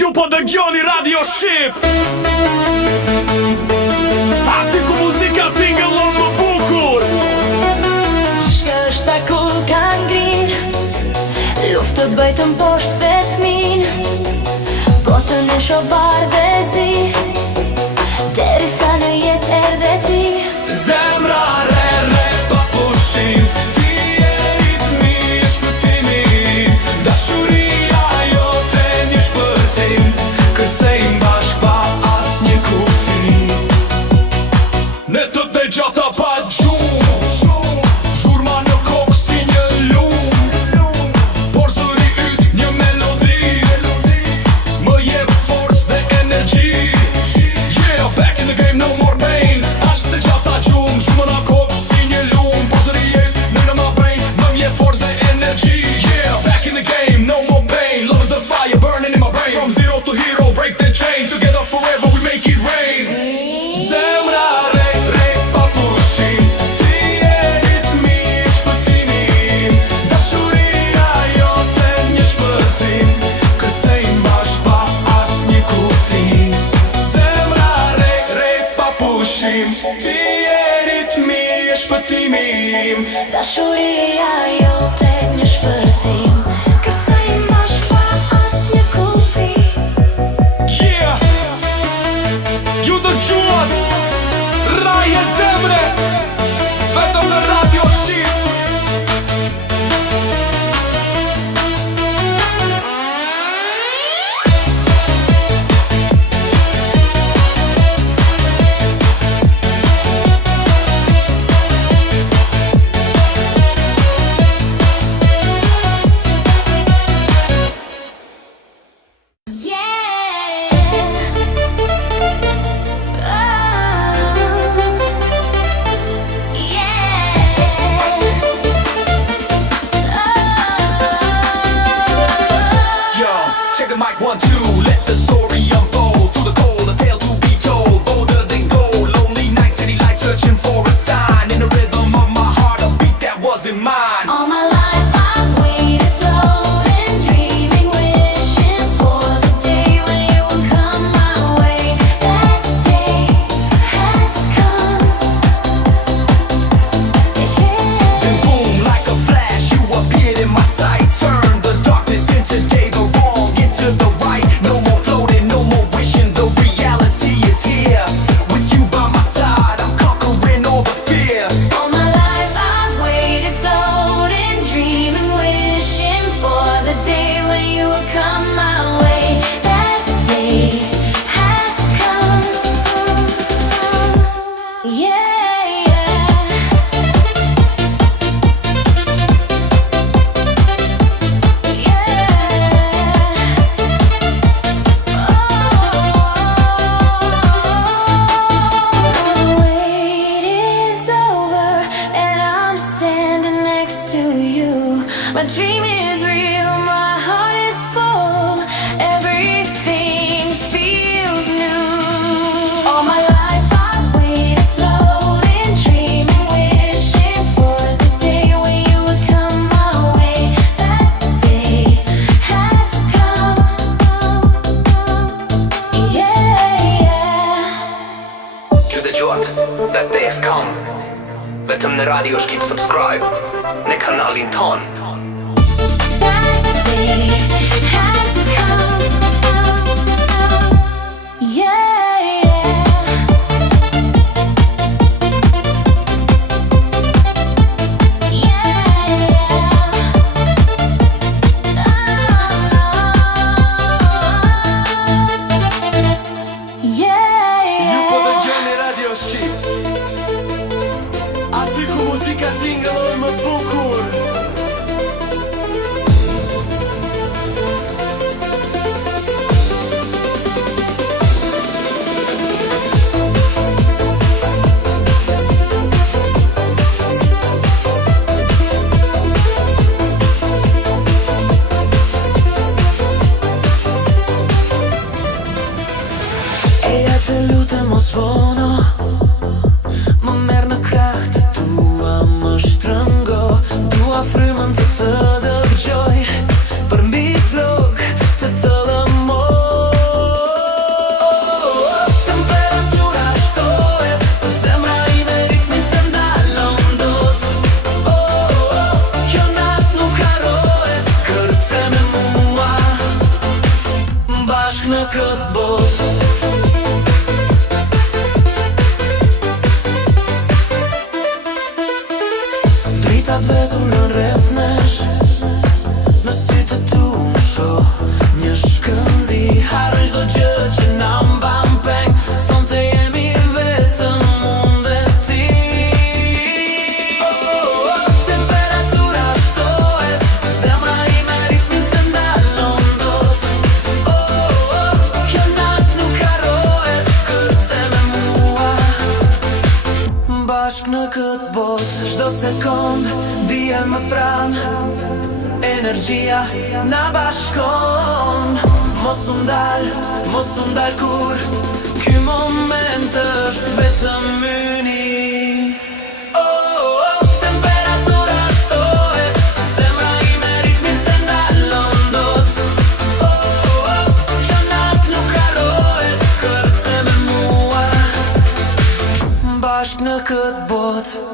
Ju po dëgjoni Radio Shqip. Aty ku muzika tingëllon më bukur. Qëshka është akull ka ngrir, luft të bëjtën poshtë vetmin, botën e shobar dhe zi, deri sa në jet erdhe ti. Zemra re re pa pushim, ti e ritmi e shpëtimi, dashuria jote një shpërthim, kërcejmë bashk pa as një kufi. Ne të te gjata pa gjumë, zhurma në kokë si një lumë, por zëri yt një melodi, më jep forcë dhe energji. Yeah, back in the game, no more pain. As të gjata gjumë, zhurma në kokë si një lumë, por zëri yt në my brain, më jep forcë dhe energji. Yeah, back in the game, no more pain. Love is the fire burning in my brain. From zero to hero, break the chain. Together forever we make it rain. Zemra re re pa pushim, ti e ritmi e shpëtimi, dashuria jote një shpërthim, kërcejmë bashk pa as një kufi. Zemra re re pa pushim, ti e ritmi e shpëtimi, Dashuria jote një shpërthim, kërcejmë bashk pa asnjë kufi. yeah. Ju dëgjuat Raje Zemre, vetëm në Radio Shqip. Yo, check the mic 1, 2, let the story unfold. Through the cold, a tale to be told. Bolder than gold, lonely night, city lights searching for a sign. In the rhythm of my heart, a beat that wasn't mine. All my life I've waited, floating, dreaming, wishing for the day when you will come my way. That day has come. Then boom, like a flash, you appeared in my sight. Turn the darkness into day, the wrong into the right. No more floating, no more wishing, the reality is here. With you by my side, I'm conquering all the fear. All my life I've waited, floating, dreaming, wishing for the day when you will come my way. That day has come. Yeah, yeah. The wait is over and I'm standing next to you. My dream is real, my heart is full. Everything feels new. All my life I've waited, floating, dreaming, wishing for the day when you would come my way. That day has come. Yeah, yeah. Që dëgjuat, that day has come. Vetëm në Radio Shqip subscribe në kanalin ton. That day has come. Yeah, yeah. Yeah, yeah. Ju po dëgjoni Radio Shqip. Aty ku muzika tingëllon më bukur. këtë botë. Dritat vezurën rreth nesh, në sytë tu më shoh një shkëndi. Harroj çdo gjë që na mban peng, sonte jemi vetëm unë dhe ti. Temperatura shtohet, zemra ime ritmin se ndalon dot. Kjo natë nuk harrohet, kërce me mua bashk në këtë botë. Çdo sekond dije më pran, energjia na bashkon. Mos u ndal kur, ky moment është vetëm yni. Temperatura shtohet, zemra ime ritmin se ndalon dot. Kjo natë nuk harrohet, kërce me mua bashk në këtë botë.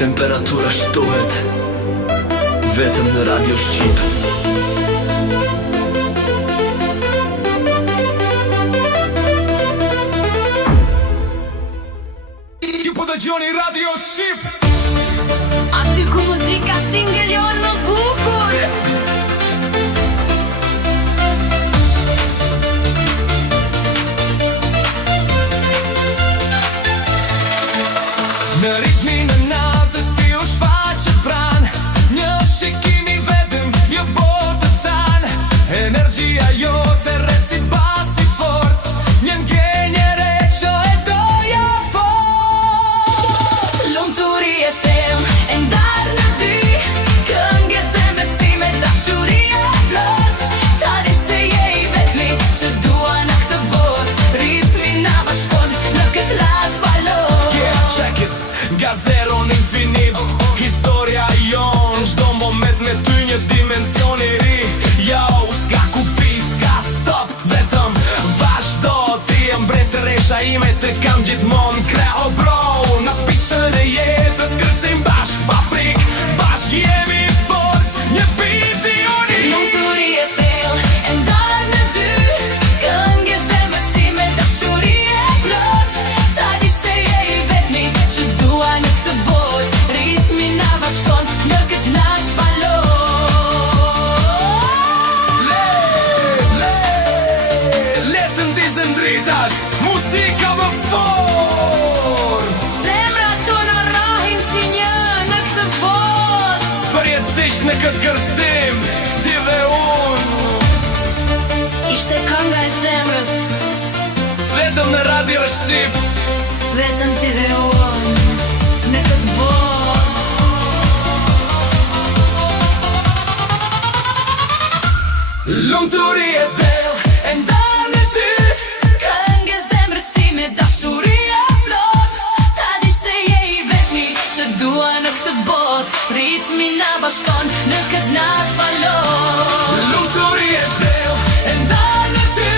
Temperatura shtohet, vetëm në Radio Shqip. Ju po dëgjoni Radio Shqip. Aty ku muzika tingëllon më bukur. Në ritmin e natës ti u shfaqet pran, një shikim i vetëm, një botë tan. Energjia jote rres si bas i fort, një ndjenje re që e doja fort. Lumturi e them, e ndar në dy, këngë zemre si me dashuri e plot. Ta dish se je i vetmi që dua në këtë botë, ritmi na bashkon në këtë lart balon. Yeah, check it. Nga zero në infinit, historia jon, çdo moment me ty një dimension i ri. Yo, s'ka kufi, s'ka stop, vetëm vazhdo. Ti e mbretëresha ime, të kam gjithmonë kreo bro. Në pistën e jetës kërcim bashk pa frik, bashk jemi force, një beat i unik. Lumturi e thell, e ndar në dy, këngë zemre si me dashuri e plot. Ta dish se je i vetmi që dua në këtë botë, ritmi na bashkon në këtë lart balon. Le të ndizën dritat, muzika më fort. Zemrat tona rrahin si një në këtë botë. Përjetësisht në këtë kërcim, ti dhe unë, Ishte kënga e zemrës, vetëm në Radio Shqip. vetëm ti dhe unë në këtë botë. Lumturi e thellë, e ndar në ty, Këngë zemrës si me dashuri e plot. Ta dish se je i vetmi që dua në këtë botë, ritmi na bashkon në këtë natë balon. lumturi e thellë, e ndar në ty,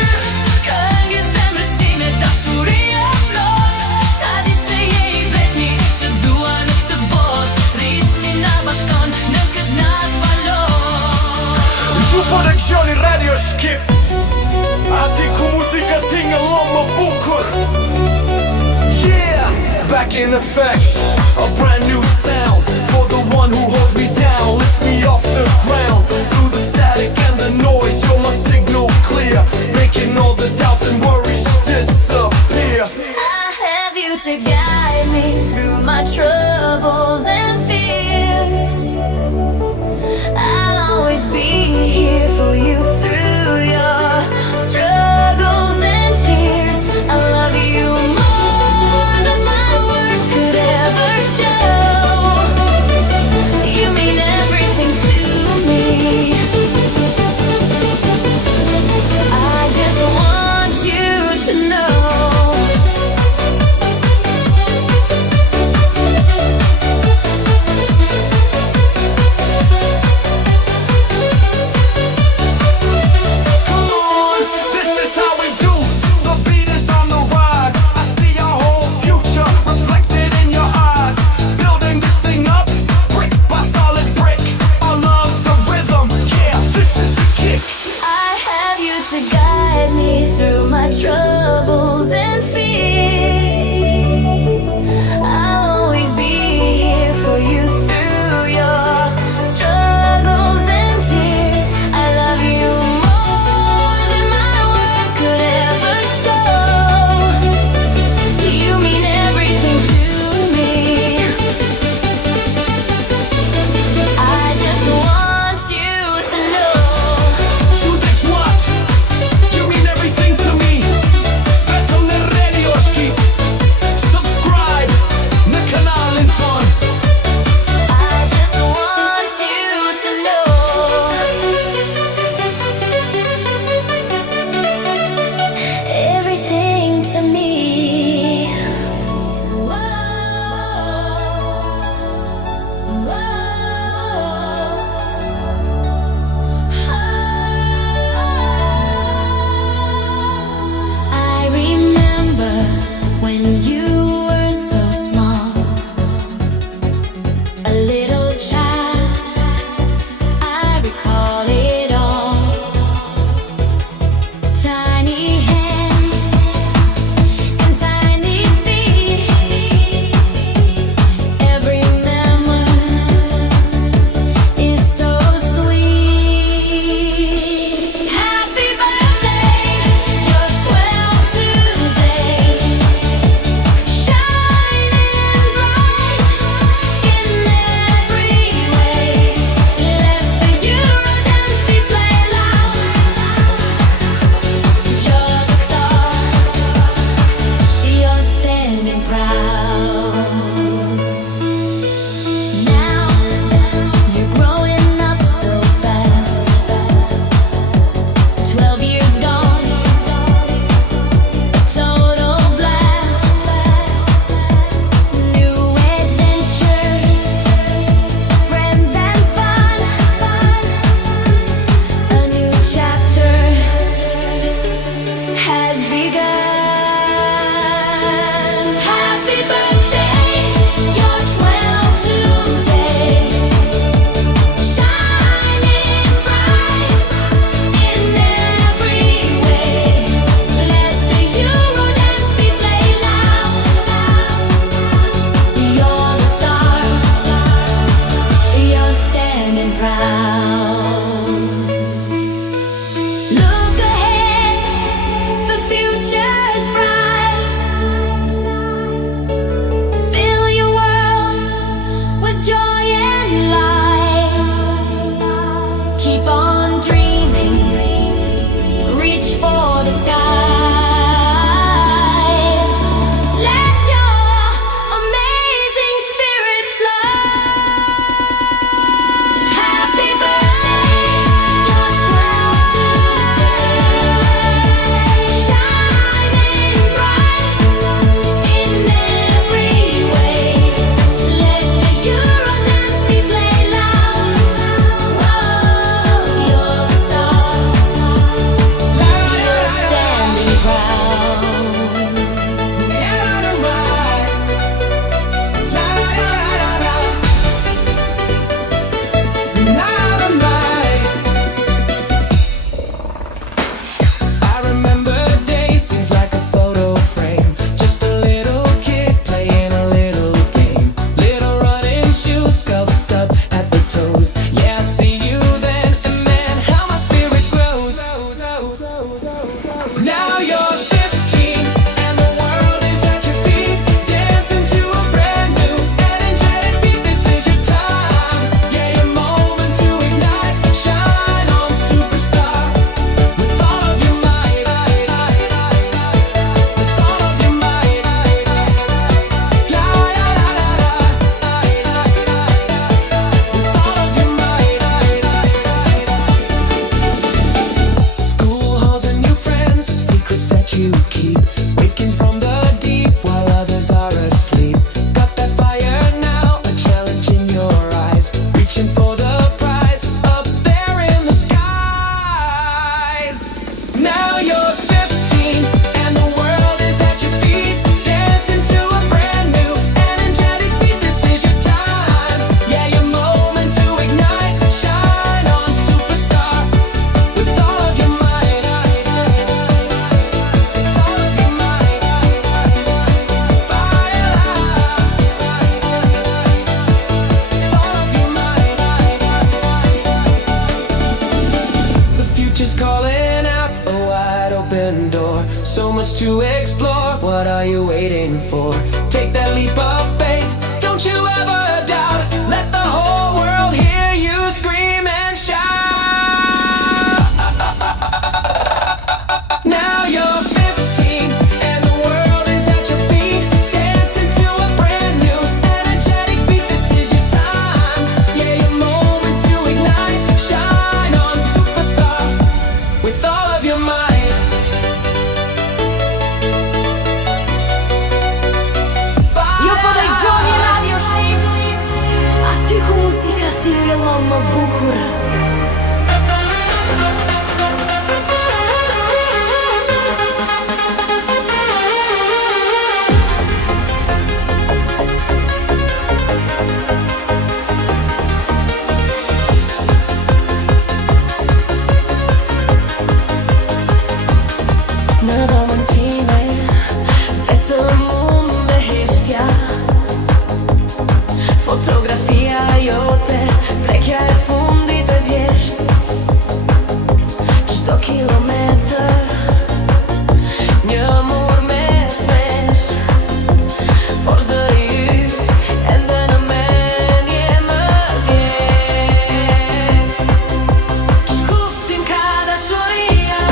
Këngë zemrës si me dashuri e plot. Ta dish se je i vetmi që dua në këtë botë, ritmi na bashkon në këtë natë balon. ju po dëgjoni Radio Shqip, aty ku muzika tingëllon më bukur. Yeah, back in effect, a brand new sound for the one who holds me down, lifts me off the ground. Through the static and the noise, you're my signal clear, making all the doubts and worries disappear. I have you to guide me through my troubles and fears. I'll always be here for you through your struggles and tears. I love you more than my words could ever show. You mean everything to me. so much to explore. What are you waiting for? Take that leap of faith. Don't you ever doubt. Let the whole world hear you scream and shout. Now you're 15 and the world is at your feet, dancing to a brand new energetic beat. This is your time, yeah, your moment to ignite. Shine on, superstar, with all of your might. Ju po dëgjoni Radio Ship, aty ku muzika tingëllon më bukur. Në domën time, vetëm unë me hishtja. Fotografia jote, prekja e fundit e vjesht. Çdo kilometër, një mur mes nesh. Por zëri yt, ende në mendje më vjen. Shkuptim ka dashuria,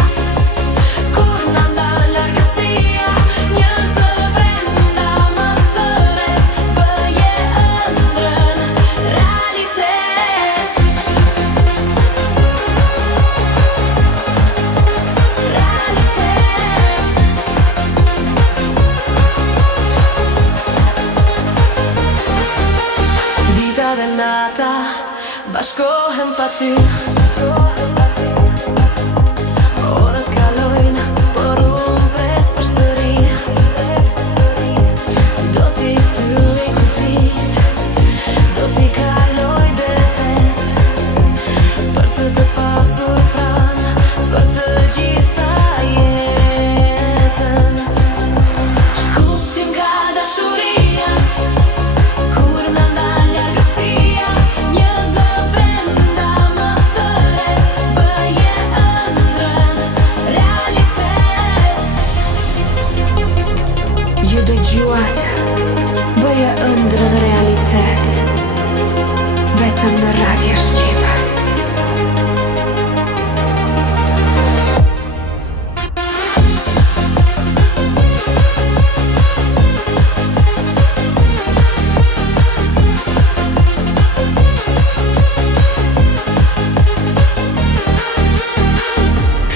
kur na ndal largësia. Një zë brenda më thëret, bëje ëndrën realitet. Dita dhe nata bashkohen pa ty. Orët kalojnë, por unë pres përsëri. Do t'i fylli kufit, do t'i kaloj detet, për të pasur pranë, për të gjitha jetët. Shkuptim ka dashuria, kur na ndal largësia. Një zë brenda më thëret, bëje ëndrën realitet. Ju dëgjuat, bëje ëndrën realitet, vetëm në Radio Shqip.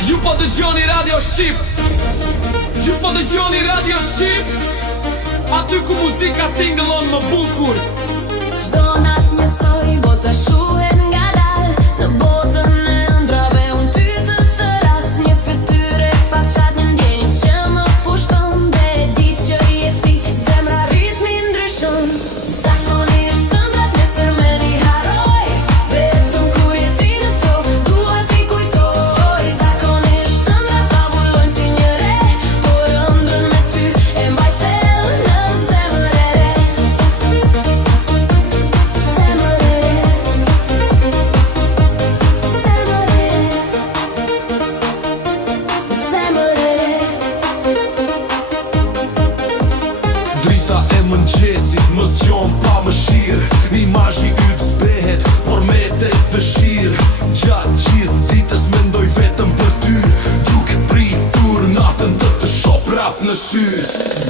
Ju po dëgjoni Radio Shqip. Ju po dëgjoni Radio Shqip, aty ku muzika tingëllon më bukur. Çdo natë njësoj bota shuhet nga dal. Në botën e ëndrave unë ty të thëras. Një fytyre pa çat, një ndjenjë që më pushton. Dhe e di që je ti, zemra ritmi ndryshon. Zakonisht ëndrat nesër me një haroj, vetëm kur je ti në to, dua t'i kujtoj. Zakonisht ëndrat tavullojnë si një re, por ëndrën me ty e mbaj thellë në zemër e re. Zemër e re, zemër e re, zemër e re. Drita e mëngjesit më zgjon pa mëshirë. Imazhi yt zbehet, por me të dëshirë. Gjatë gjithë ditës mendoj vetëm për ty, duke pritur natën të shoh prap në sy.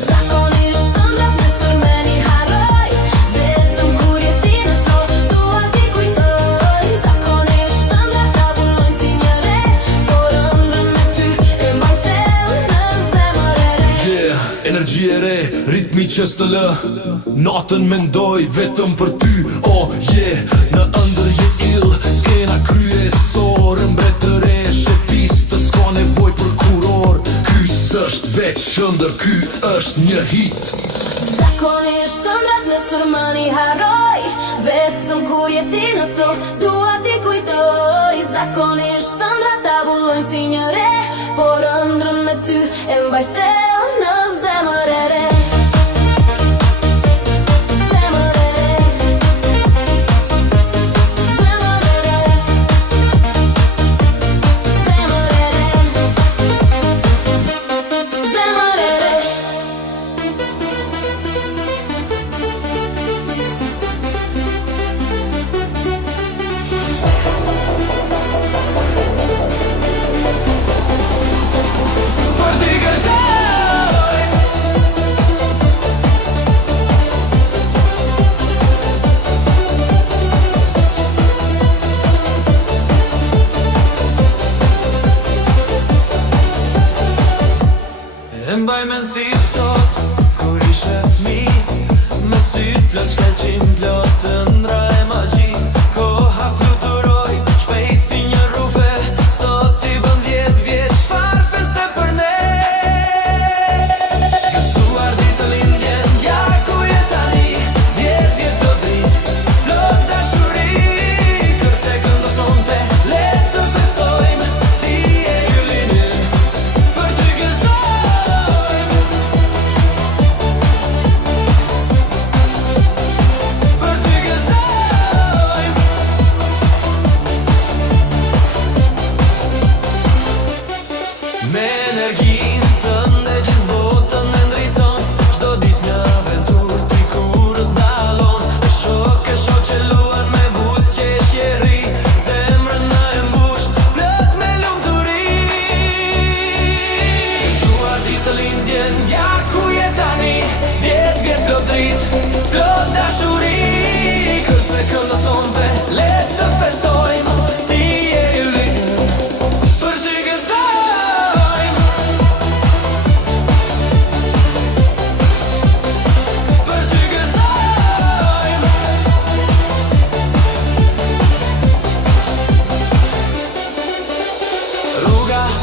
Zakonisht ëndrat nesër me një haroj, vetëm kur je ti në to, dua t'i kujtoj. Zakonisht ëndrat tavullojnë si një re, por ëndrën me ty e mbaj thellë në zemër e re. Yeah, energji e re, ritmi që s'të lë. Natën mendoj vetëm për ty, oh yeah. Në ëndër je ill, skena kryesore, mbretëresh e pistë, s'ka nevoj për kuror. Ky s'është veç ëndër, ky është një hit. Zakonisht ëndrat nesër më një haroj, vetëm kur je ti në to, dua t'i kujtoj. Zakonisht ëndrat tavullojnë si një re, por ëndrën me ty e mbaj thellë në zemër e re.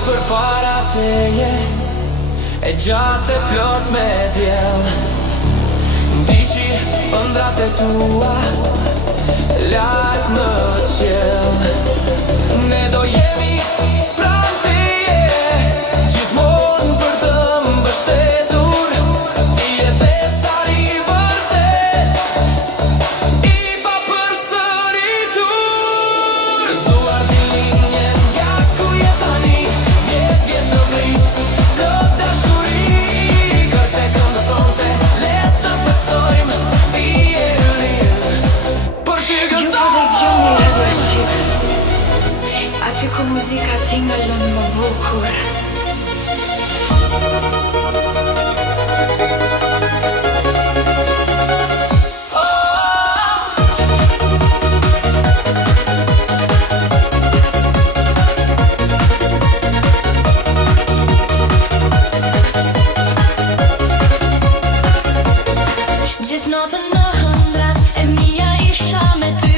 për para teje, e gjatë e plot me djel. Ndiqi ëndrat e tua larg në qiell. Ne do jemi pranë teje, gjithmonë për të mbështetur. Ti je thesari vërtet, i papërsëritur. Gëzuar ti linjen, ja ku je tani, vjet në vrit, plot dashuri. Kërce këndë sonte, le të festojmë, ti je lirë, për ty Ju po gëzoj. dëgjoni Radio Shqip, aty ku muzika tingëllon më bukur. Gjithë natën në hëndrat e mia isha me ty,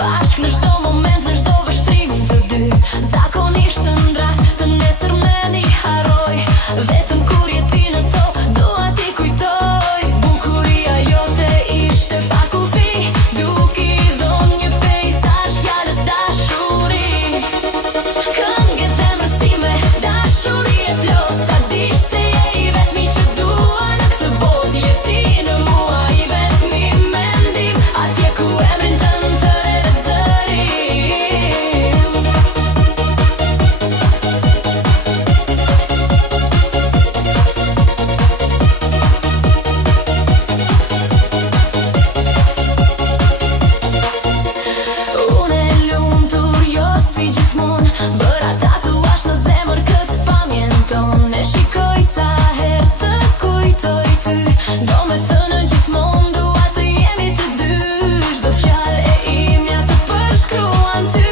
bashkë në çdo moment, në çdo vështrim të dy. Zakonisht ëndrat të nesërmen i harroj, vetëm kur je ti në to, dua ti kujtoj. Bukuria jote ishte pa kufi, duke i dhënë një peizazh fjalës dashuri. Këngë zemrës time, dashuri e plot, ta dish se je i vetmi që dua në këtë botë. Je ti në mua, i vetmi mendim, atje ku emrin tënd thëret zërim. Unë e lumtur, jo si gjithmonë, bëra tatuazh në zemër këtë pamjen tonë. E shikoj sa herë të kujtoj ty, do me thënë gjithmonë dua të jemi të dy. Çdo fjalë e imja të përshkruan ty,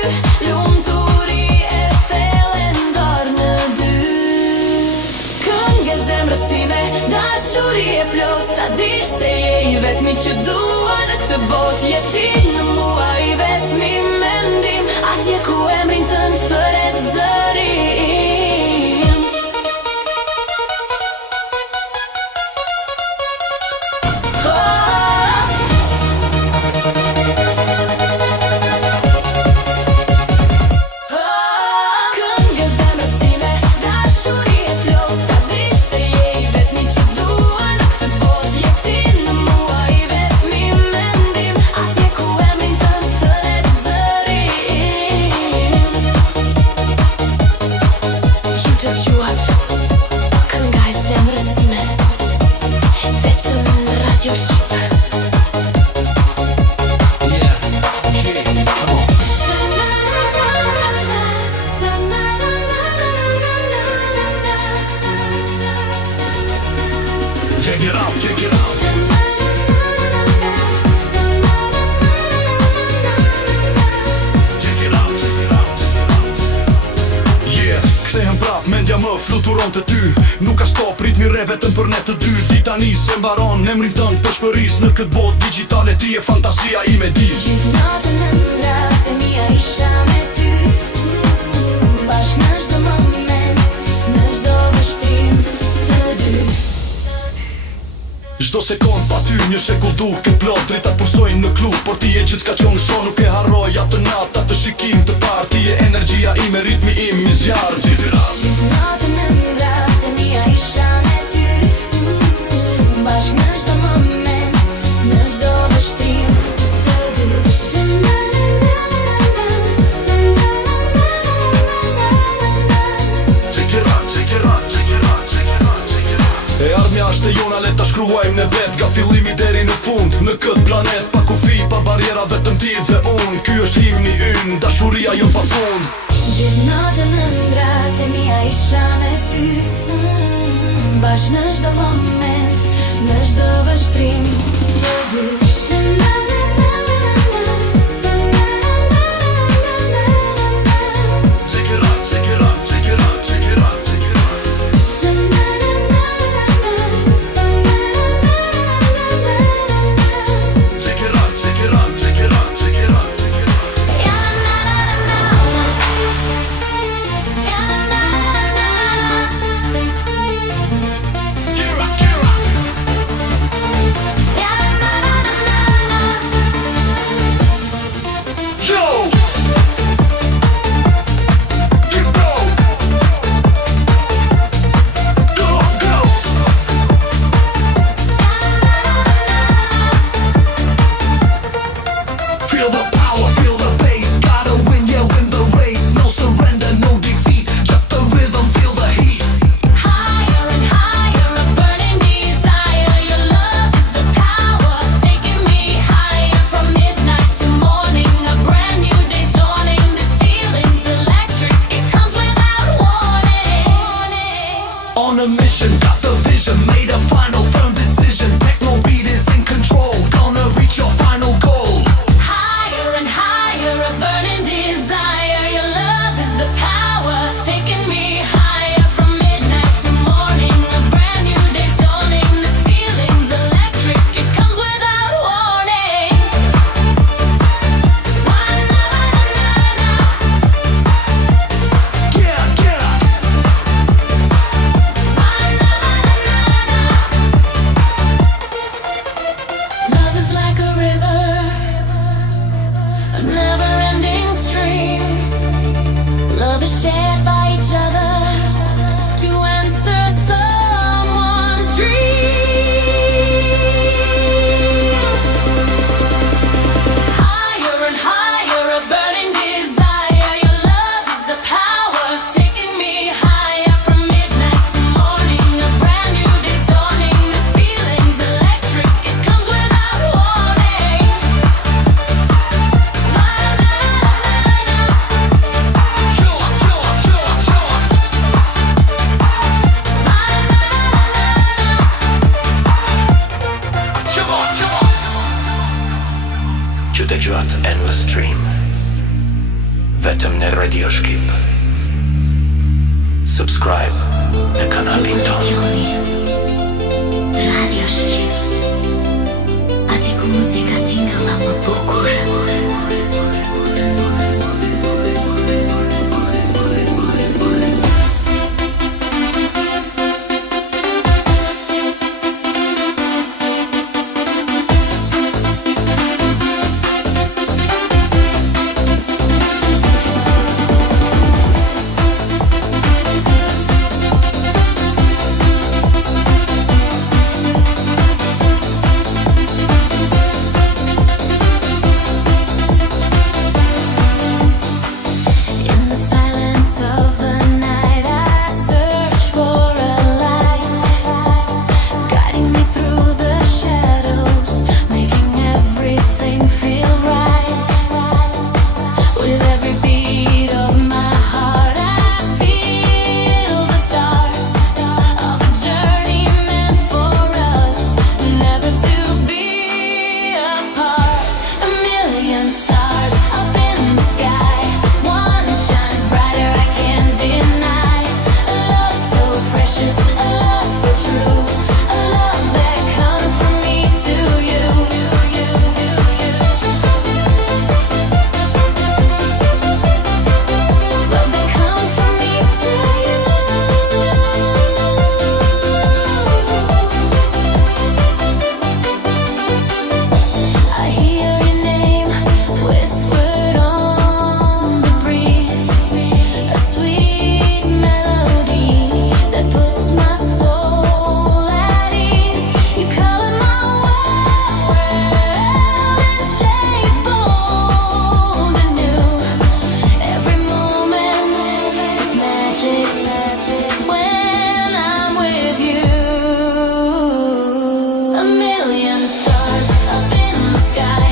lumturi e thellë ndar në dy. Këngë zemrës time, dashuri e plot, ta dish se je i vetmi që dua në këtë botë. Je ti në mua, i vetmi mendim, atje ku emrin tënd thëret zërim. Këngë zemrës time, dashuri e plot, ta dish se je i vetmi që dua në këtë botë. Je ti në mua, i vetmi mendim, atje ku emrin tënd thëret zërim. Ju dëgjuat kënga e zemrës time, vetëm në Radio Shqip. Check it out, check it out. Check it out, check it out, check it out. Yeah, kthehem prap, mendja më fluturon të ty. Nuk ka stop, ritmi re vetëm për ne të dy. Di tani se mbaron emrin tënd të shpëris në këtë botë digjitale. Ti je fantasia ime, di. Gjithë natën ëndrat e mia isha me ty, bashkë në çdo moment, në çdo vështrim të dy. Çdo sekond pa ty, një shekull duke plot. Dritat pulsojnë në klub, por ti je gjithçka që unë shoh. Nuk e harroj atë natë, atë shikim të parë. Ti je energjia ime, ritmi im, i zjarr. Gjithë natën ëndrat e mia isha me ty, bashkë në çdo moment, në çdo vështrim të dy. Check it out, check it out, check it out, check it out, check it out. E ardhmja është e jona, le ta shkruajmë në vet. Nga fillimi deri në fund, në këtë planet. Pa kufi, pa barjera, vetëm ti dhe unë. Ky është himni ynë, dashuria jo pa fund. Gjithë natën ëndrat e mia isha me ty, bashkë në çdo moment, në çdo vështrim të dy. Check it out, check it out, check it out, check it out, check it out. Check it out, check it out, check it out, check it out, check it out. is shared by each other to answer someone's dream. Higher and higher, a burning desire. Your love is the power, taking me higher from midnight to morning. A brand new day's dawning. This feeling's electric, it comes without warning. Që dëgjuat Endless Stream vetëm në Radio Shqip. Subscribe në kanalin tonë. Dëgjoni Radio Shqip, aty ku muzika tingëlla më bukur. In the silence of the night, I search for a light, guiding me through the shadows, making everything feel right. With every beat of my heart, I feel the start of a journey meant for us, never to be apart. A million stars up in the sky, one shines brighter, I can't deny. A love so precious, a love so true, a love that comes from me to you. Love that comes from me to you. I hear your name whispered on the breeze, a sweet melody that puts my soul at ease. You color my world in shades bold and new. Every moment is magic when I'm with you. A million stars up in the sky,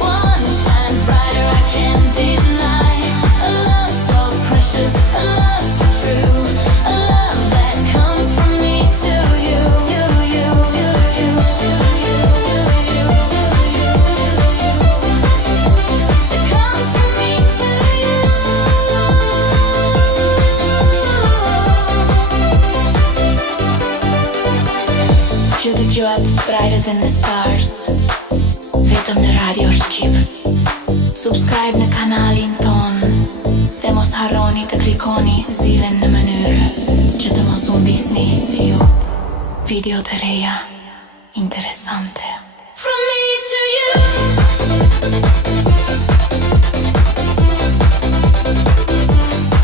one shines brighter, I can't deny. A love so precious, a love so true, a love that comes from me to you. That comes from me to you. Që dëgjohet brighter than the stars vetëm në Radio Shqip. Subscribe në kanalin ton dhe mos harroni të klikoni zilën në mënyrë që të mos humbisni ju video të reja interesante. From me to you.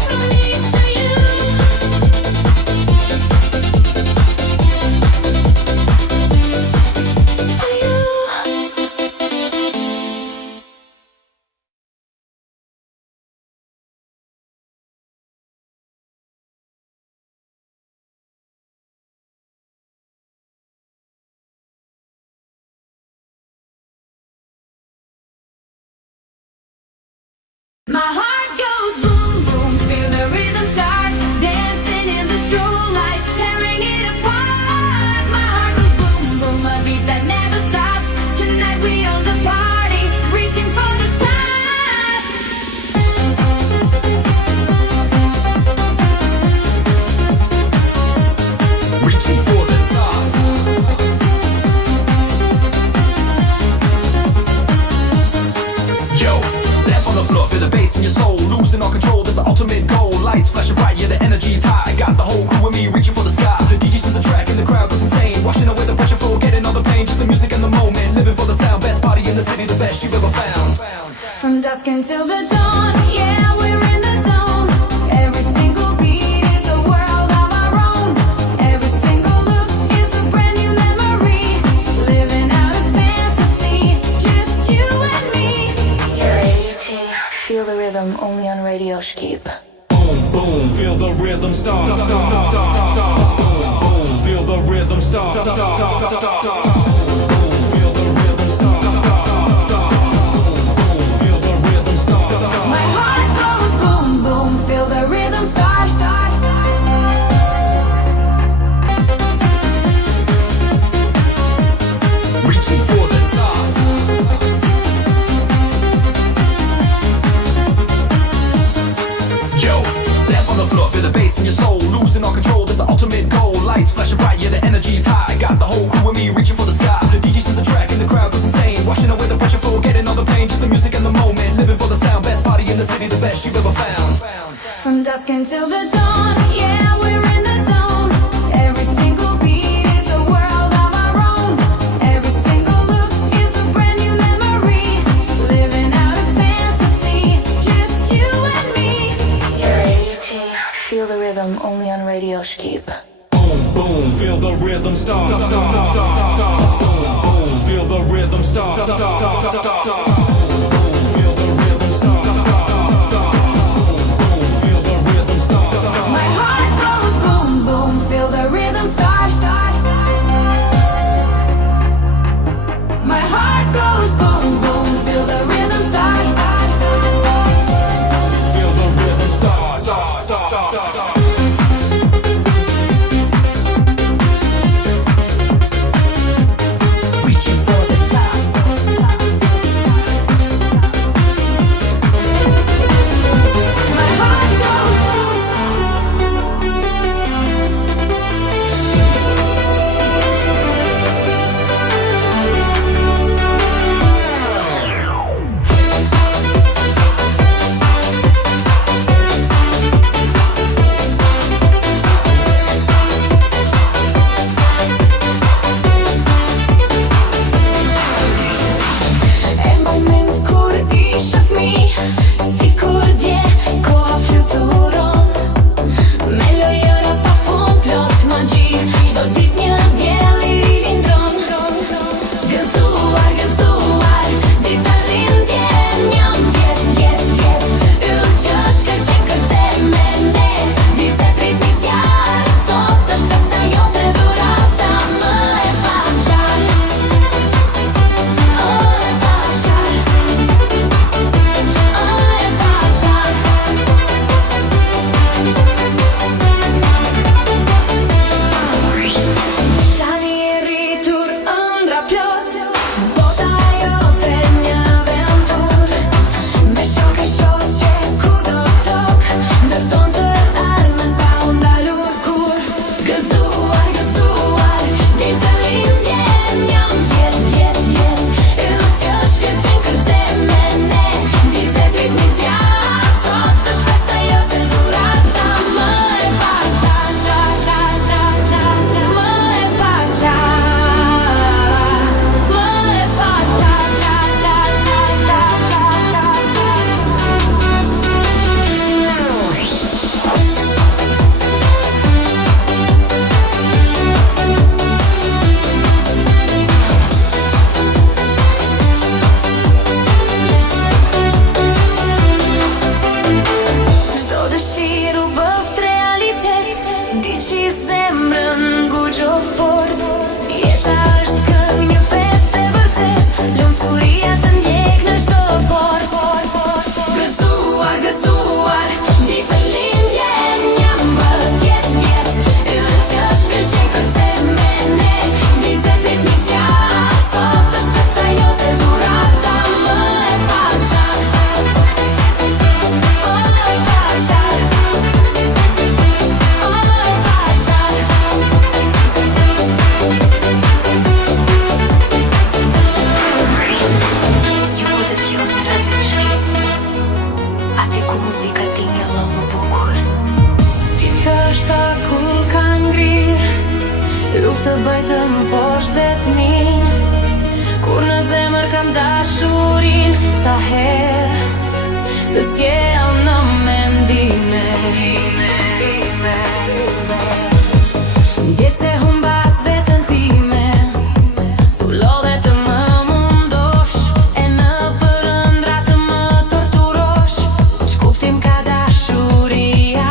From me to you. To you. My heart goes boom, boom, feel the rhythm start, dancing in the strobe lights, tearing it apart. My heart goes boom, boom, a beat that never stops. Tonight we own the party, reaching for the top. Reaching for the top. Yo, step on the floor, feel the bass in your soul, losing all control, that's the ultimate goal. Lights flashing bright, yeah, the energy's high. I got the whole crew with me, reaching for the sky. The DJ spins the track and the crowd goes insane, washing away the pressure, forgetting all the pain, just the music and the moment, living for the sound. Best party in the city, the best you've ever found. From dusk until the dawn, yeah, we're in the zone. Every boom, feel the rhythm start. Boom, feel the rhythm start. Boom, feel the rhythm start. Boom, feel the rhythm start. My heart goes boom, boom, feel the rhythm start. Reaching for the top. Yo, step on the floor, feel the bass in your soul. Losing all control, that's the ultimate goal. Lights flashing bright, yeah, the energy's high. Got the whole crew with me reaching for the sky. The DJ spins the track and the crowd goes insane. Washing away the pressure, forgetting all the pain. Just the music and the moment, living for the sound. Best party in the city, the best you've ever found. From dusk until the dawn, yeah, we're in the zone. Every single beat is a world of our own. Every single look is a brand new memory. Living out a fantasy, just you and me. You're AT, feel the rhythm only on Radio Shkeep. Boom, boom, feel the rhythm start. Boom, boom, feel the rhythm start. Boom, feel the rhythm start. Boom, feel the rhythm start. My heart goes boom, boom, feel the rhythm start. My heart goes boom, boom, feel the rhythm start. Feel the rhythm start. Reaching for the top. My heart goes e mbaj mend kur isha fmi, sikur dje koha fluturon. Me lojëra pa fund plot magji, çdo dit një diell i rilindron. Gëzuar, gëzuar, dita lindjen jam vjet, vjet, vjet. Yll që shkëlqen kërce me ne, 23 zjarë, sot është festa jote, dhurata më e paqar. Tani e rritur ëndra plot, bota jote një aventur. Me shok e shoqe kudo tok, ndërton të armën pa u ndalur kur. Gëzuar, gëzuar, ditë lindjen jam vjet, vjet, vjet. Yll që shkëlqen kërce me ne, 23 zjarë, sot është festa jote, dhurata më e paqar. Më e paqar, më e paqar. Çdo dëshirë u bëft realitet, di që i zemrën ngurgjo fort. Jeta është këngë, një fest e vërtet, lumturia të ndjek në çdo port. Gëzuar, gëzuar, ditë lindjen jam vjet, vjet. Yll që shkëlqen kërce me ne, 23 zjarë, sot është festa jote, dhurata më e paqar. Ju podecion në Radio Shkeep, aty ku muzika ti një lë më bukur. Gjithë është akull ka ngrir, luftë të bëjtë më poshtë vetmin. Kur në zemër kam dashurin, sa herë të sjell në mendime. Ndje se humbas vetën time, su lodhe të më mundosh, e në përëndra të më torturosh. Ç'kuptim ka dashuria,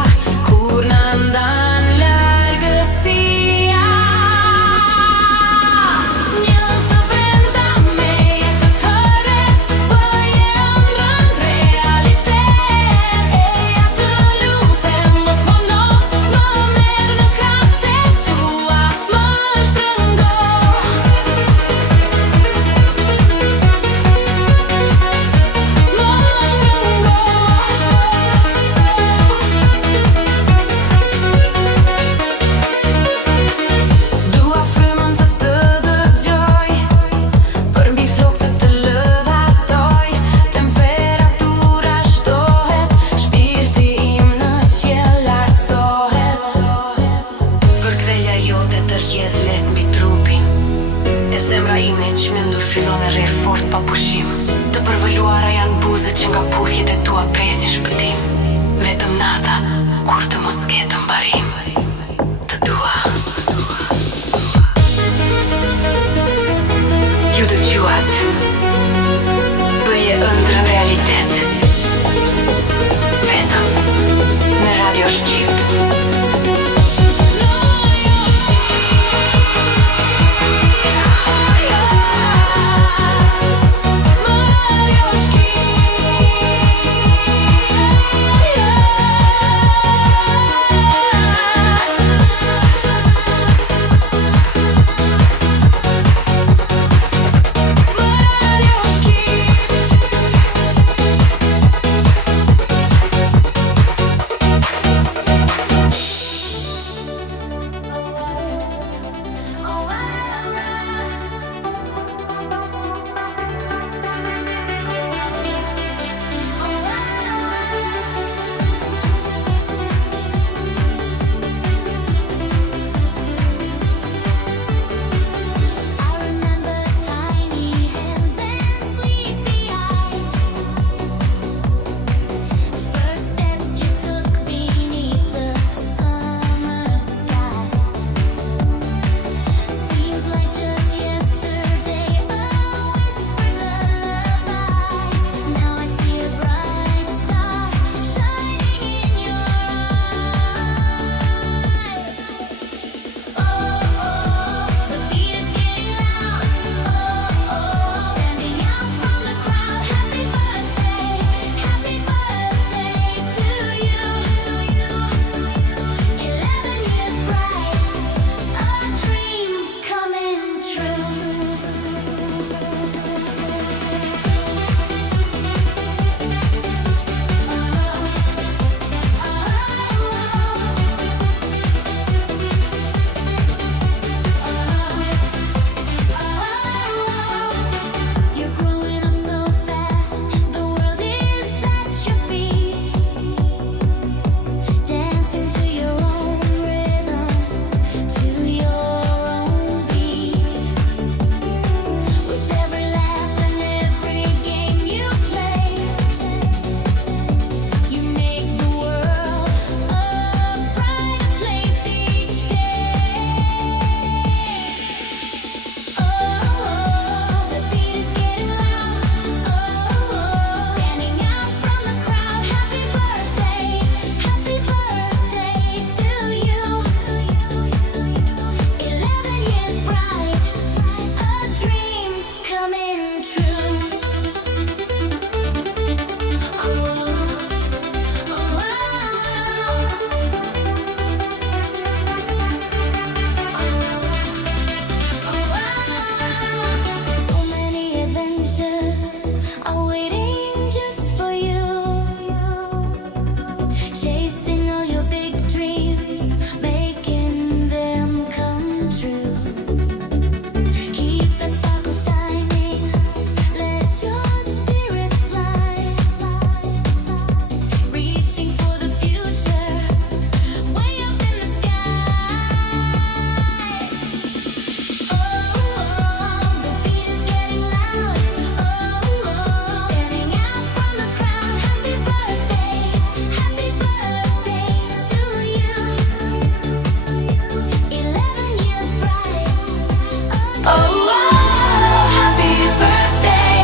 Oh, happy birthday.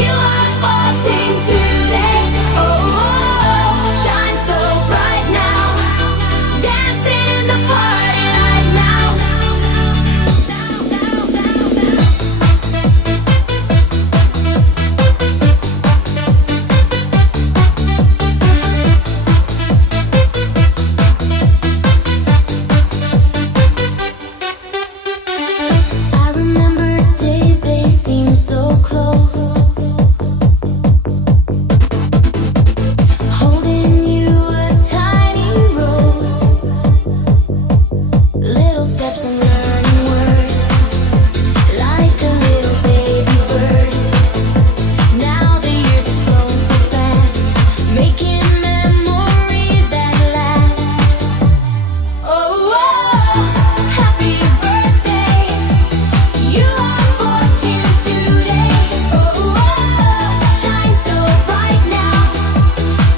You are 14 today. Oh, shine so bright now. Dancing in the party light now. I remember days, they seem so close. Holding you a tiny rose. Little steps and learning words. Like a little baby bird. Now the years have flown so fast. Making memories that last. Oh, happy birthday. You are 14 today. Oh, shine so bright now.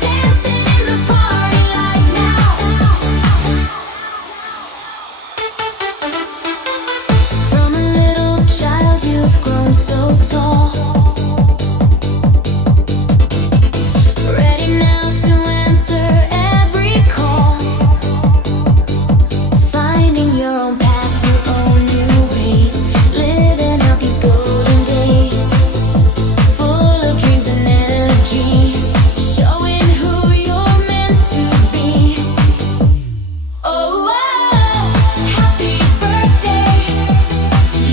Dancing in the party light now. From a little child you've grown so tall. Ready now to answer every call. Finding your own path, your own new ways. Living out these golden days. Full of dreams and energy. Showing who you're meant to be. Oh, happy birthday.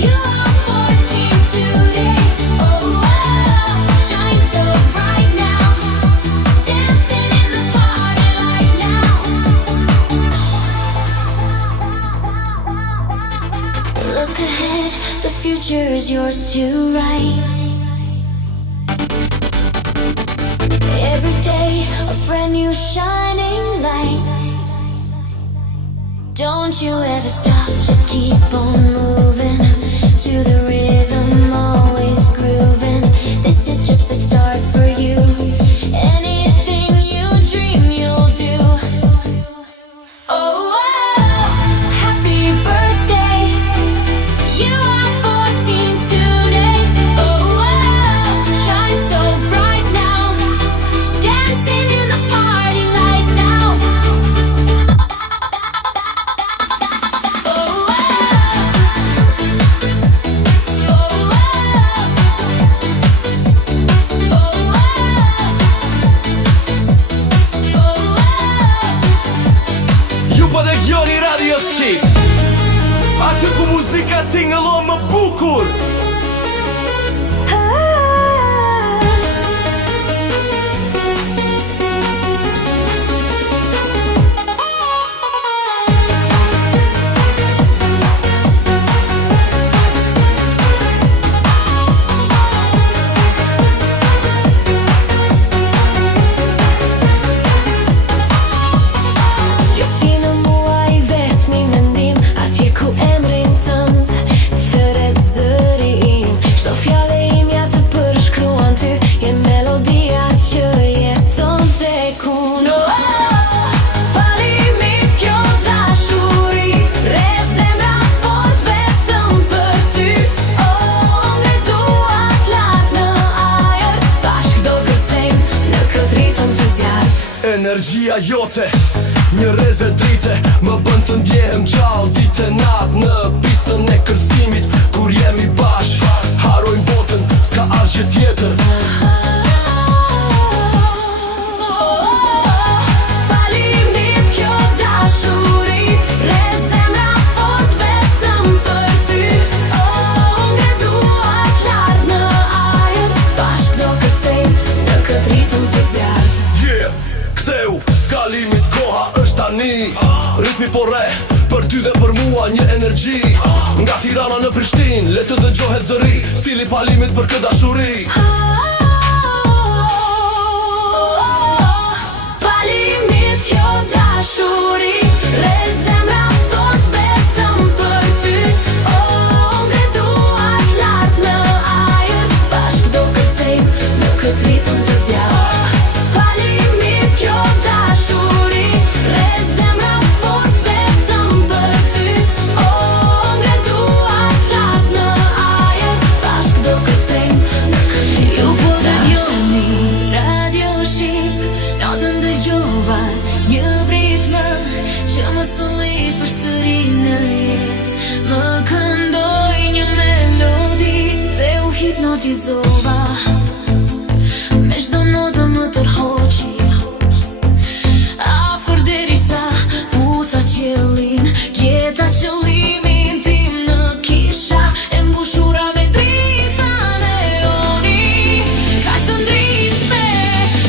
You are 14 today. Oh, shine so bright now. Dancing in the party light now. Look ahead, the future is yours to write. Every day, a brand new shining light. Don't you ever stop, just keep on moving. To the rhythm, always grooving. This is just the start for you. Anything you dream, you'll do. Oh, happy birthday. You are 14 today. Oh, shine so bright now. Dancing in the party light now. Oh, Ju po dhe gjoni Radio Shqip, aty ku muzika tingëllon më bukur. Jo ti në mua I vetmi mendim, atje ku emrin tënd thëret zëri im. Çdo fjalë imja të përshkruan ty, je melodia që jeton tek unë. Falimit kjo dashuri, re zemra fort vetëm për ty. Ngre duart lart në ajër, bashkë do kërcejmë në këtë ritëm të zjarrt. Energjia jote, një reze drite, më bën të ndjehem gjallë dite natë në pistën e kërcimit. Kur jemi bashk, harojmë botën, s'ka asgjë tjetër. Falimit kjo dashuri, re zemra fort vetëm për ty. Ngre duart lart në ajër, bashkë do kërcejmë në këtë ritëm të zjarrt. Yeah, ktheu, s'ka limit, koha është tani. Ritmi po re, për ty dhe për mua një energji. Nga Tirana në Prishtinë, le të dëgjohet zëri. Stili pa limit për këtë dashuri. Falimit kjo dashuri, re zemra fort vetëm për ty. Ngre duart lart në ajër, bashkë do kërcejmë në këtë ritëm të zjarrt. Falimit kjo dashuri, re zemra fort vetëm për ty. Ngre duart lart hipnotizova. Me çdo notë më tërhoqi afër derisa putha qiellin. Gjeta qëllimin tim në kisha e mbushura me drita neoni. Kaq të ndritshme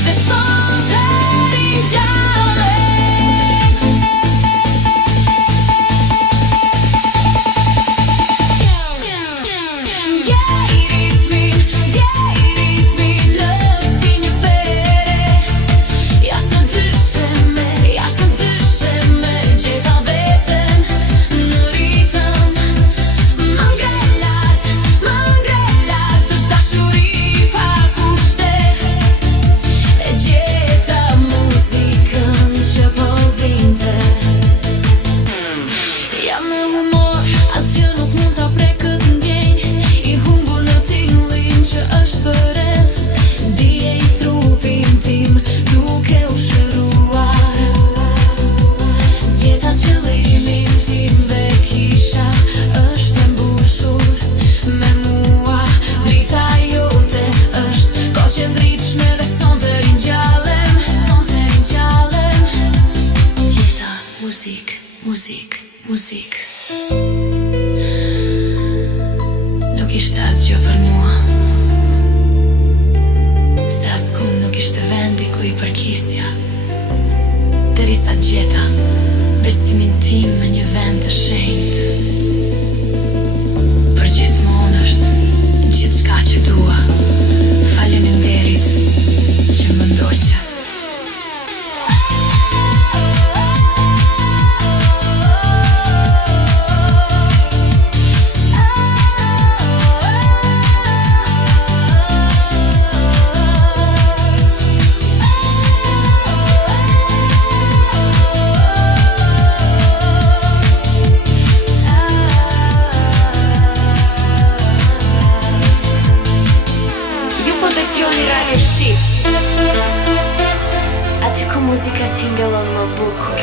dhe sonte ringjallem. Ndjej ritmin, lëv si një fere. Jashtë në dysheme, gjeta veten në ritëm. Më ngre lart, është dashuri pa kushte. E gjeta muzikën që po vinte. Jam në humor, asgjë nuk mund ta prek këtë ndjenjë. I humbur në tingullin që është përreth. Dije i trupin tim duke u shëruar. Gjeta qëllimin tim dhe kisha është e mbushur me mua. Drita jote është ko që ndritshme dhe sonte ringjallem. Gjeta muzik. Nuk ishte asgjë për mua, se askund nuk ishte vendi ku I përkisja. Derisa gjeta besimin tim në një vend të shenjtë. Përgjithmonë është gjithçka që dua. Faleminderit që më ndoqët. Ju po dëgjoni Radio Shqip, aty ku muzika tingëllon më bukur.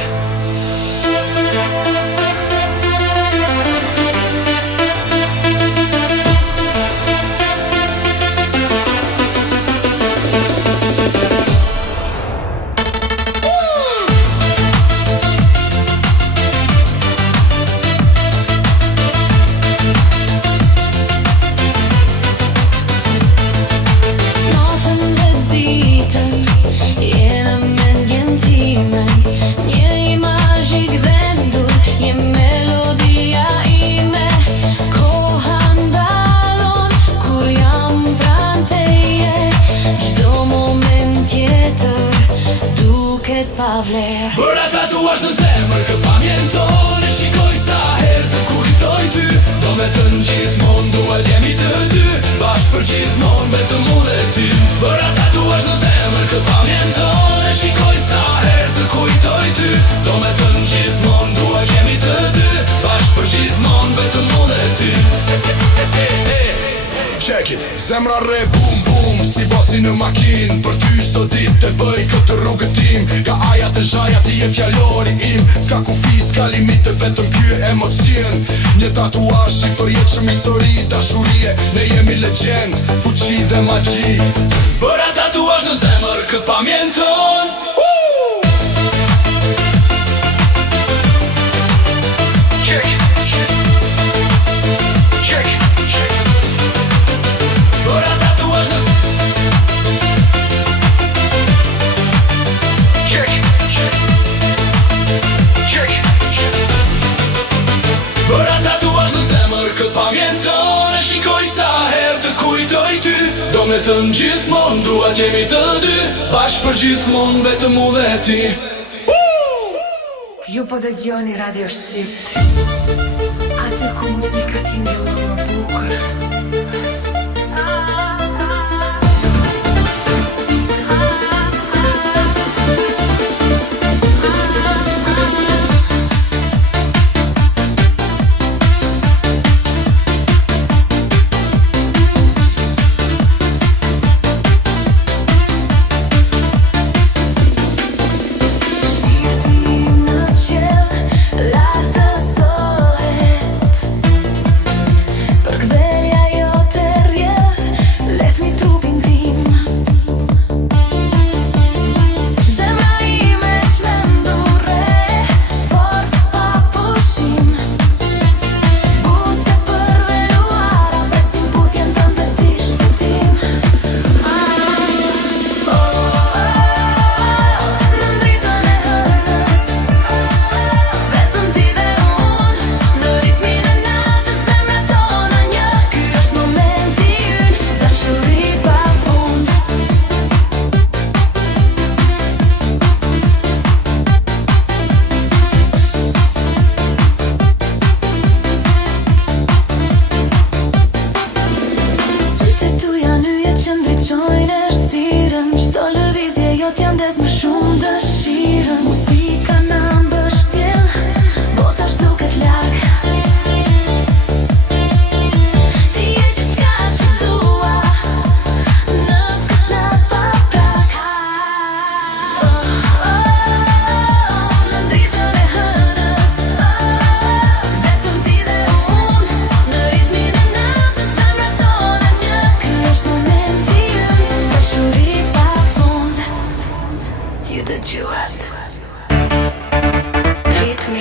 Natën dhe ditën jena mendjen time. Një imazh I gdhendur, je melodia ime. Koha ndalon kur jam pranë teje. Çdo moment tjetër duket pa vlerë. Bëra tatuazh në zemër, kë pamjen tonë. E shikoj sa herë të kujtoj ty. Do me thënë gjithmonë duhet jemi të dy. Bashkë për gjithmonë vetëm unë dhe ty. Bëra tatuazh në zemër, kë pamjen tonë. E shikoj sa herë të kujtoj ty. Do me thënë gjithmonë duhet jemi të dy. Bashkë për gjithmonë vetëm unë dhe ty. Check it, zemra re bum bum, si basi në makin. Për ty çdo ditë të bëj këtë rrugëtim. Ka ajat e zhajat I je fjallori im. S'ka kufi, s'ka limite, vetëm ky emocion. Një tatuazh I përjetshëm histori, dashurie. Ne jemi legjend, fuqi dhe magji. Bëra tatuazh në zemër, kë pamjen tonë. Check, Bëra tatuazh në Bëra tatuazh në zemër, kë pamjen tonë. E shikoj sa herë të kujtoj ty. Do me thënë gjithmonë duhet jemi të dy. Bashkë për gjithmonë vetëm unë dhe ti. Ju po dëgjoni Radio Shqip, aty ku muzika tingëllon më bukur. Lartë sohet për kvelja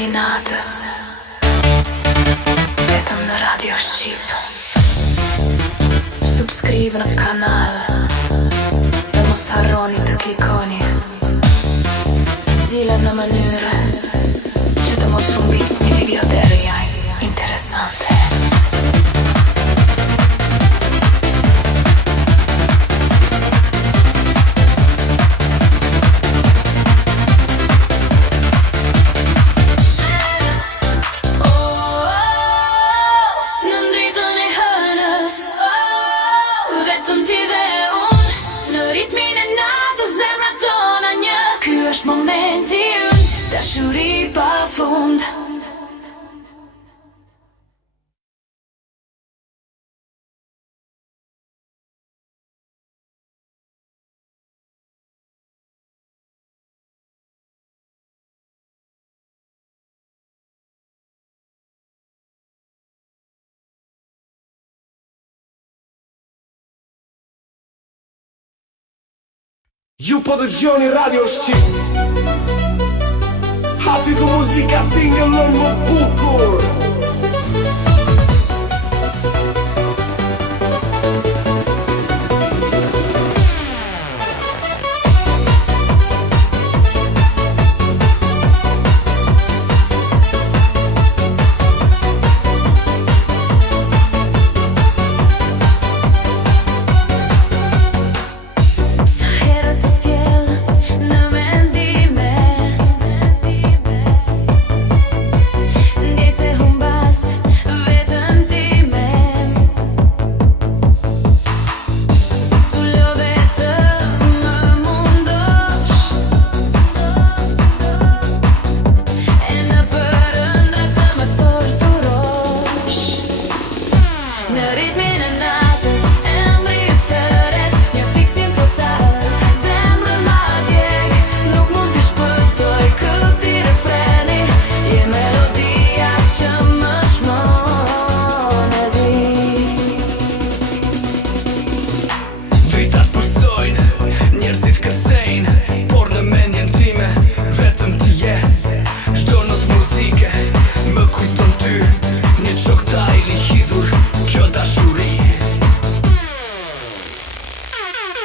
ritmi i natës, vetëm në Radio Shqip. Subscribe në kanal dhe mos harroni të klikoni zile në mënyrë që të mos humbisni video deri interesante. Momenti ynë, dashuri pa fund. Ju po dëgjoni Radio Shqip. Hati ku muzika tingëllon më bukur.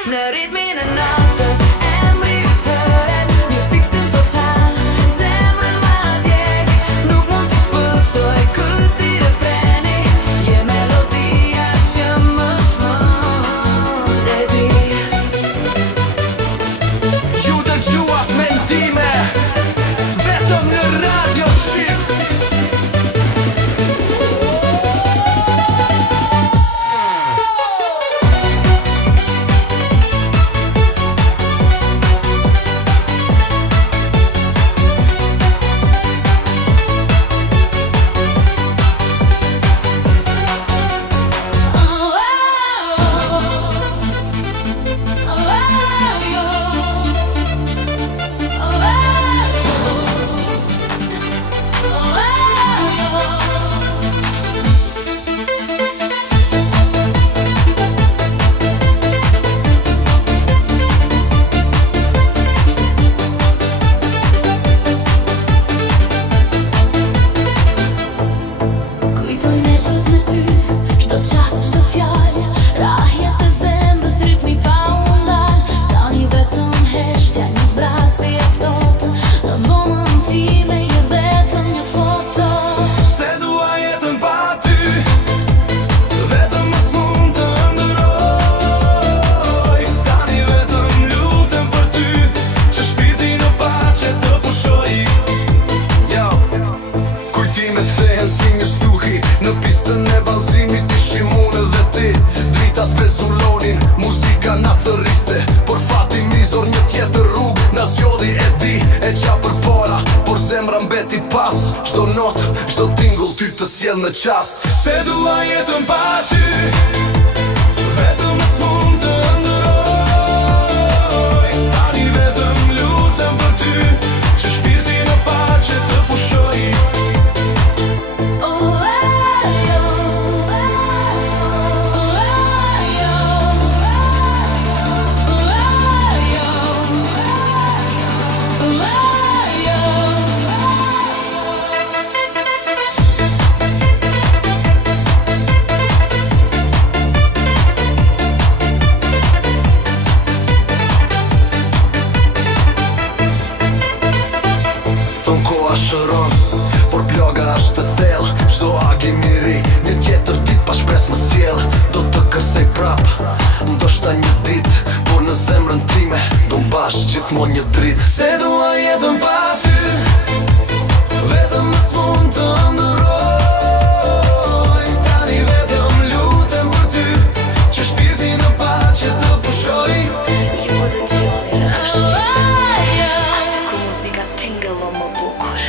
Në ritmin e natës, emri u tëret, një fiksim total, zemrën ma djeg, nuk mund t'i shpëtoj këti refreni, je melodia që më shmon e di. Ju dëgjuat mendime, vetëm në Radio Shqip. Çdo not, çdo tingull ty të sjell në qast. Se dua jetën pa ty, vetëm as mund të ndëroj. Tani vetëm lutem për ty, që shpirti në pace të pushoj. shoqëron, por bloga është të thellë. Çdo agi miri, një tjetër dit pa shpres më sjell. Do të kërcej prap, ndoshta një dit, por në zemrën time do mbash gjithmonë një dritë. Se dua jetën pa ty, vetëm as mund të ndërroj. Tani vetëm lutem për ty, që shpirti në pace të pushoj. Ju po dëgjoni rashti, atë ku muzika tingëllon më bukur.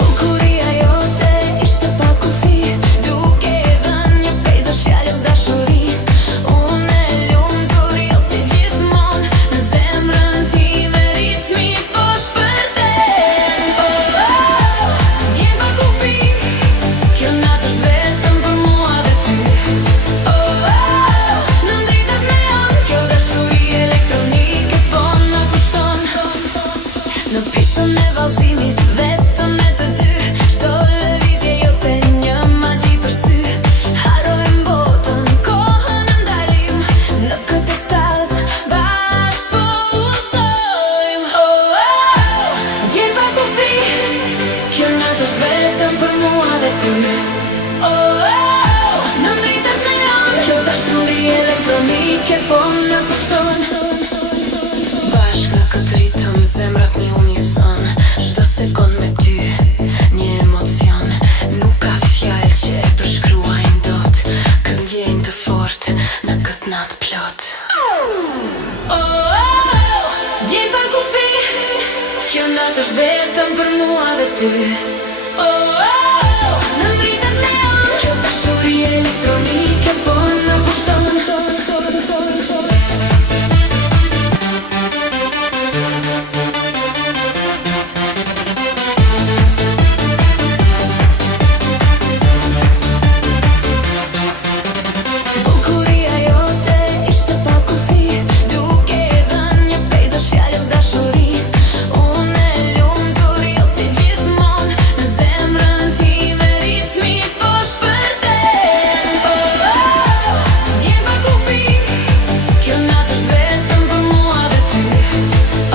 Bukuria jote ishte pa kufi, duke dhënë një pejzash fjalës dashuri. Unë e lumtur jo si gjithmonë, në zemrën time ritmi po shpërthen. Oh, oh, djem pa kufi, kjo natë është vetëm për mua dhe ty. Oh, oh, në ndritët neon, kjo dashuri elektronike po në kushton. Në pistën e vallëzimit, vetëm ne të dy, çdo lëvizje jote një magji për sy. Harrojmë botën, kohën në ndalim, në këtë ekstaz bashkë po udhtojmë. Oh, oh, djem pa kufi, kjo natë është vetëm për mua dhe ty. Oh, oh, në ndritët neon, kjo dashuri elektronike po në kushton. Bashkë në këtë ritëm, zemrat një unison, çdo sekond me ty, një emocion. Nuk ka fjalë që e përshkruajnë dot, këndjejnë të fortë në këtë natë plot. Oh, oh, djem pa kufi, kjo natë është vetëm për mua dhe ty. Oh, oh, në ndritët neon, kjo dashuri elektronike po në kushton. Bukuria jote ishte pa kufi, duke dhënë një pejzash fjalës dashuri. Unë e lumtur jo si gjithmonë, në zemrën time ritmi po shpërthen. Oh, oh, djem pa kufi, kjo natë është vetëm për mua dhe ty.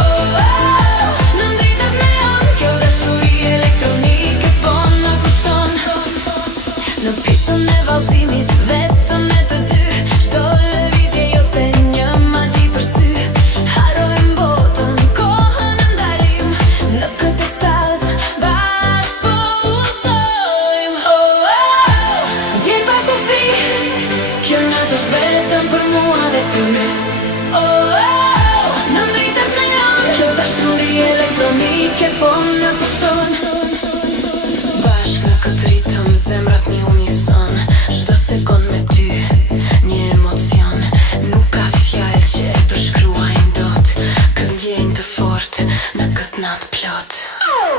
Oh, oh, në ndritët neon, kjo dashuri elektronike po në kushton. Në pistën e vallëzimit, vetëm ne të dy, çdo lëvizje jote një magji për sy. Harrojmë botën, kohën në ndalim, në këtë ekstaz bashkë po udhtojmë. Oh, oh, djem pa kufi, kjo natë është vetëm për mua dhe ty. Oh, oh, në ndritët neon, kjo dashuri elektronike po në kushton. Bashkë në këtë ritëm, zemrat një unison, çdo sekond me ty, një emocion. Nuk ka fjalë që e përshkruajnë dot, këndjejnë të fortë në këtë natë plot. Oh,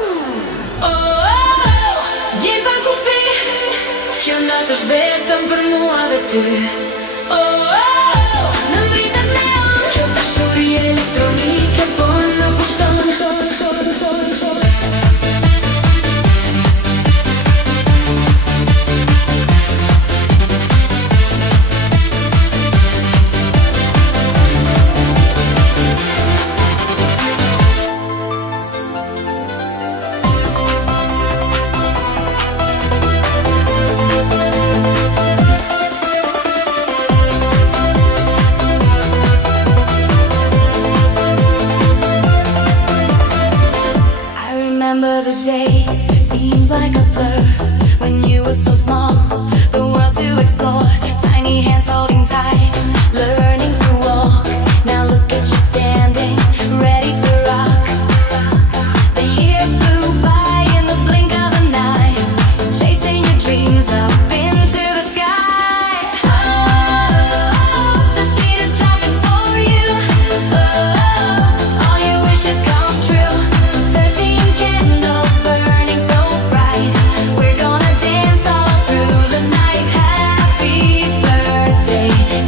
oh, djem pa kufi, kjo natë është vetëm për mua dhe ty. Oh, oh, në ndritët neon, kjo dashuri elektronike po në kushton.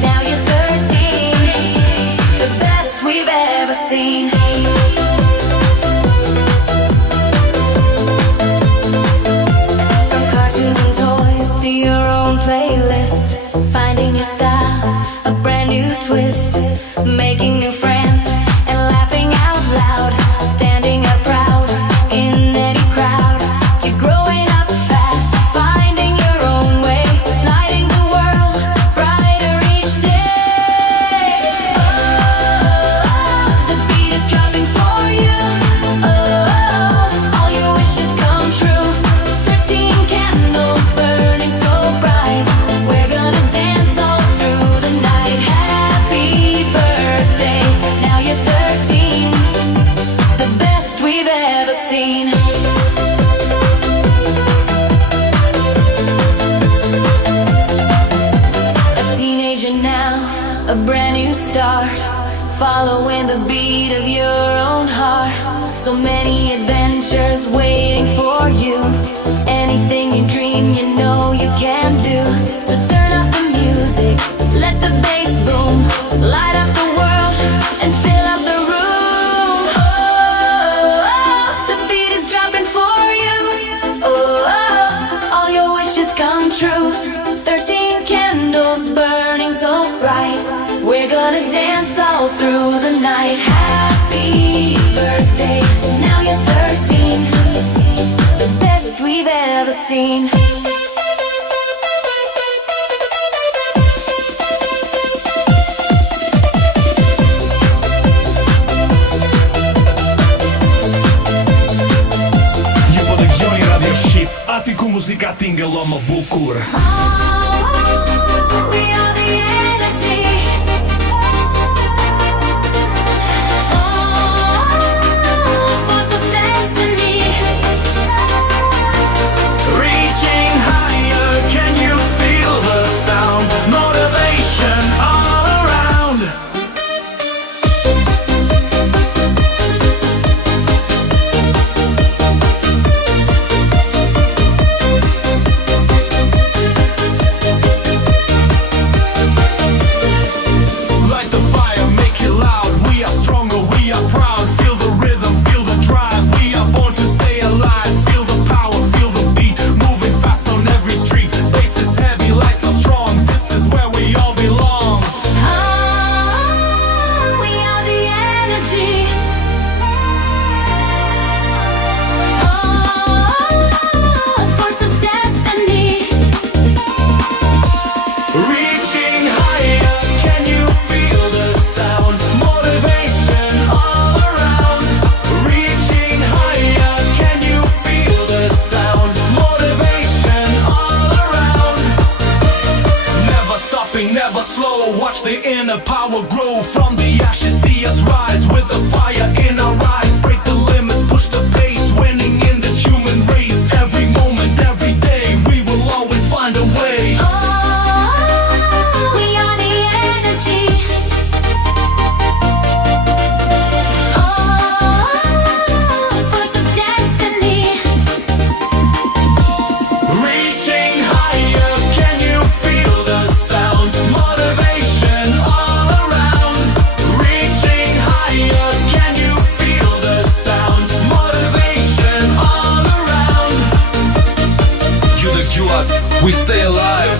Now you're 13. twist, making new friends and laughing out loud, standing up proud in any crowd. You're growing up fast, finding your own way, lighting the world brighter each day. Oh, the beat is dropping for you. Oh, all your wishes come true. 13 candles burning so bright. We're gonna dance all through the night. Happy birthday, now you're 13. The best we've ever seen. A teenager now, a brand new start, following the beat of your own heart. So many adventures waiting for you. Anything you dream, you know you can do. So turn up the music, let the bass boom, light up the world and fill up the room. Oh, the beat is dropping for you. Oh, all your wishes come true. 13 candles burning so bright. We're gonna dance all through the night. Happy birthday, now you're 13. The best we've ever seen. Ju po dëgjoni Radio Shqip, aty ku muzika tingëllon më bukur. We are the energy. Force of destiny. Reaching higher, can you feel the sound? Motivation all around. Light the fire, make it loud. We are stronger, we are proud. Feel the rhythm, feel the drive. We are born to stay alive. Feel the power, feel the beat. Moving fast on every street. Bass is heavy, lights are strong. This is where we all belong. We are the energy. Force of destiny. Reaching higher, can you feel the sound? Motivation all around. Reaching higher, can you feel the sound? Motivation all around. Never stopping, never slow. Watch the inner power grow. From the ashes, see us rise with the fire in our eyes. Break the limits, push the pace. Winning in this human race. Every moment, every day, we will always find a way. We are the energy. Force of destiny. Reaching higher, can you feel the sound? Motivation all around. Reaching higher, can you feel the sound? Motivation all around. Ju dëgjuat, we stay alive.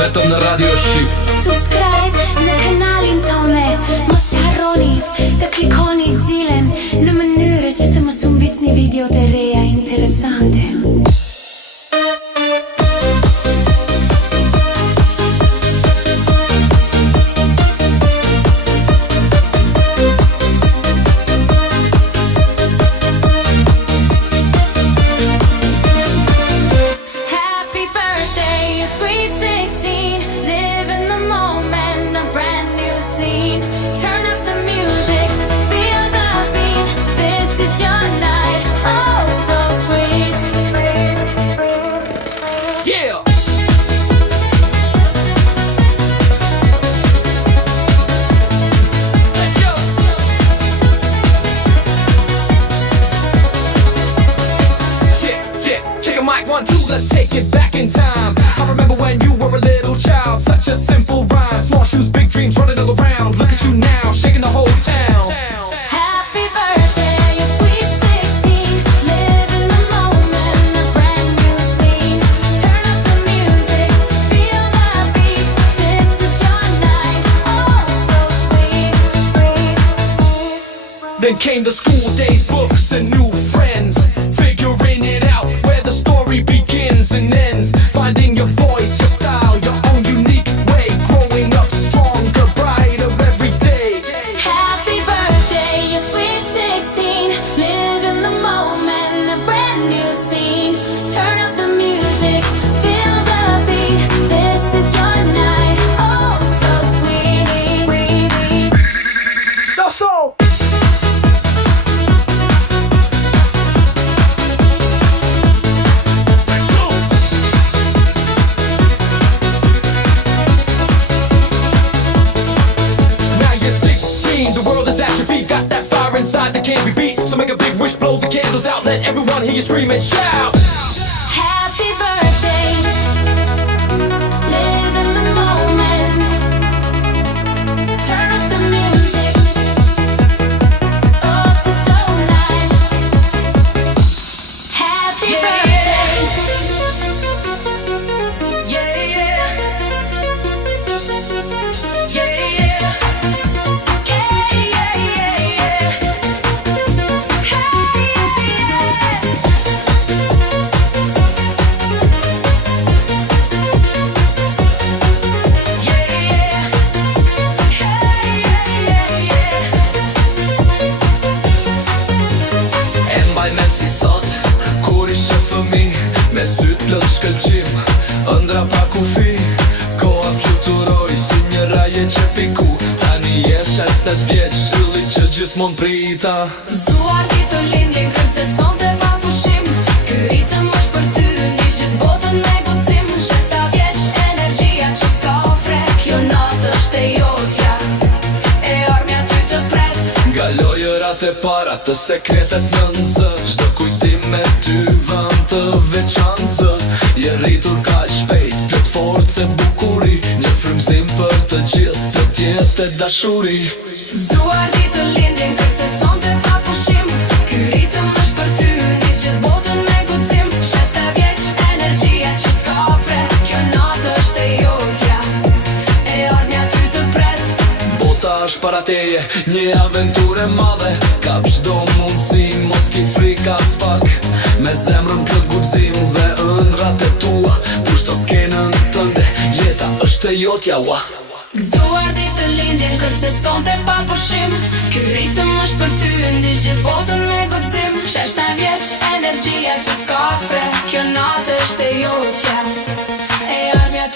Vetëm në Radio Shqip. Subscribe në kanalin tone. Mos harronit të klikoni zilen në mënyrë që të mos humbisni videot e reja interesante. Happy birthday, sweet 16. Live in the moment, a brand new scene. Turn up the music, feel the beat. This is your night, oh so sweet. Yeah! Check a mic, 1, 2, let's take it back in time. I remember when you were a little child, such a simple rhyme. Small shoes, big dreams, running all around. Look at you now, shaking the whole town. Happy birthday, sweet 16. Live in the moment, a brand new scene. Turn up the music, feel the beat. This is your night, oh so blame the school days, books and new friends. Figuring it out where the story begins and ends. Finding your voice, your style, your own unique way. Growing up stronger, brighter every day. Happy birthday, you sweet 16. Live in the moment, a brand new scene. Turn up the music, feel the beat. This is your night, oh so sweet. That's all. Now you're 16, the world is at your feet. Got that fire inside that can't be beat. So make a big wish, blow the candles out, let everyone hear you scream and shout. Happy birthday, live in the moment. Turn up the music, oh so nice. Happy birthday, Yeah, yeah. Yeah, yeah. Yeah, yeah, yeah, yeah. Hey, yeah, yeah. Hey, yeah, yeah. E mbaj men si sot, kur ishe fëmi, me syt plot shkëlqim, ëndra pa kufi. Koha fluturoj si një raje që piku, tani je 16 vjeç, ylli që gjithmon prita. Zuar ditë lindjen kërce sonte pa pushim. Ky ritëm është për ty, ndiq gjithë botën me guxim. 6 vjeç, energjia që s'ka ofre. Kjo natë është e jotja, e armja ty të pret. Nga lojërat e para të sekretet në nëzë, çdo kujtim me ty vëm të veçancë. Je rritur ka shpejt, plot forcë e bukuri, një frymëzim për të gjithë, plot jetë e dashuri. Zuar ditë lindjen kërce sonte pa pushim. Ky ritëm është për ty, ndiq gjithë botën me guxim. 6 vjeç, energjia që s'ka ofre. Kjo natë është e jotja, e armja ty të pret. Bota është para teje, një aventurë e madhe. Kap çdo mundësi, mos ki frika s'pak. Me zemrën plot guxim dhe ëndrat e tua, pushto skenën tënde, jeta është e jotja ua. Gëzuar ditë lindjen kërce sonte pa pushim. Ky ritëm është për ty, ndiq gjithë botën me guxim. 6 vjeç, energjia që s'ka ofre. Kjo natë është e jotja, e armja